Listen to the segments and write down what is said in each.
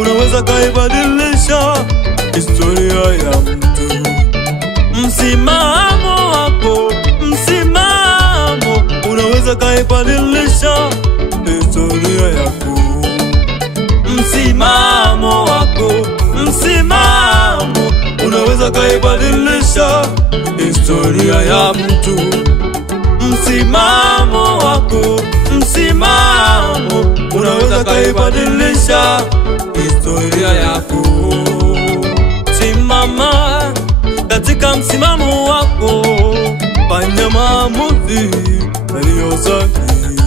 unaweza kaibadilisha historia ya mtu. Msimamo wako, msimamo unaweza kaibadilisha historia yako. Msimamo wako, msimamo unaweza kaibadilisha historia ya mtu. Msimamo wako, msimamo unaweza kaibadilisha historia yako. Simama katika msimamo wako, fanya maamuzi yaliyo sahihi.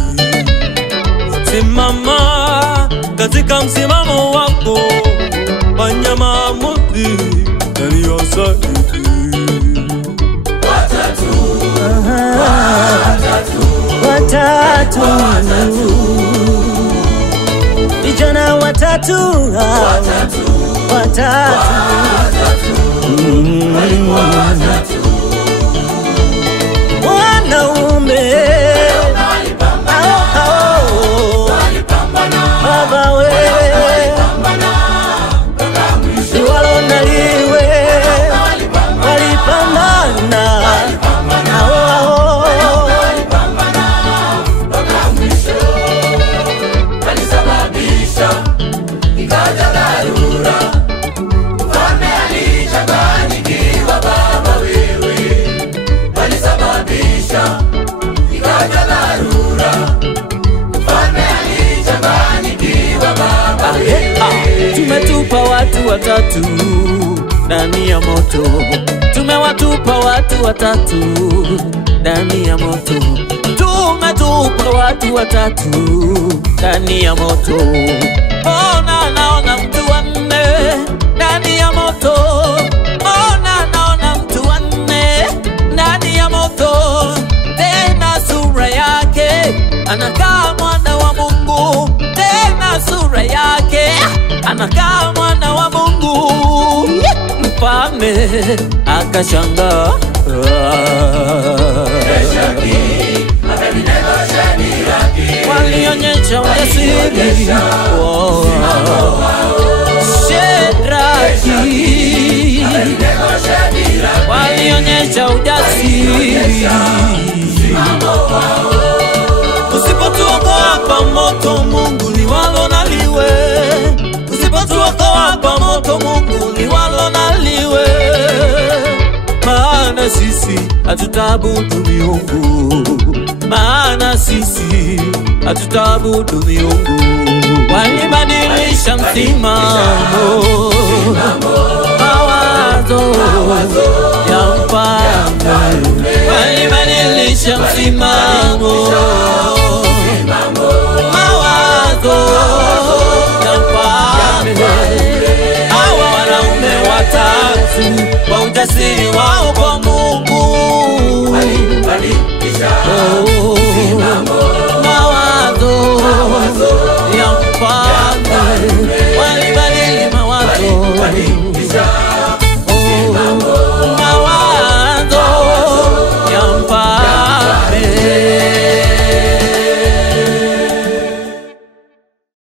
Simama katika msimamo wako, fanya maamuzi yaliyo sahihi. Watatu vijana watatu wanaume baba wewe liwalo na liwe walipambana tumetupa watu watatu ndani ya moto. Tumewatupa watu watatu ndani ya moto. Tumetupa watu watatu ndani ya moto. Ona naona mtu wanne ndani ya moto. Ona naona mtu wanne ndani ya moto. Tena sura yake anakaa mwana wa Mungu. Tena sura yake anakaa mwana wa Mungu. Mfalme akashangaa, walionyesha ujasiri. Shedraki walionyesha ujasiri. Usipotuokoa kwa moto, Mungu liwalo na liwe. Usipotuokoa kwa moto, Mungu liwalo na liwe. Maana sisi hatutaabudu miungu, maana sisi hatutaabudu miungu. Walibadilisha msimamo, mawazo ya mfalme. Walibadilisha msimamo, mawazo ya mfalme. Hawa wanaume watatu kwa ujasiri wao kwa Mungu mawazo ya mfalme.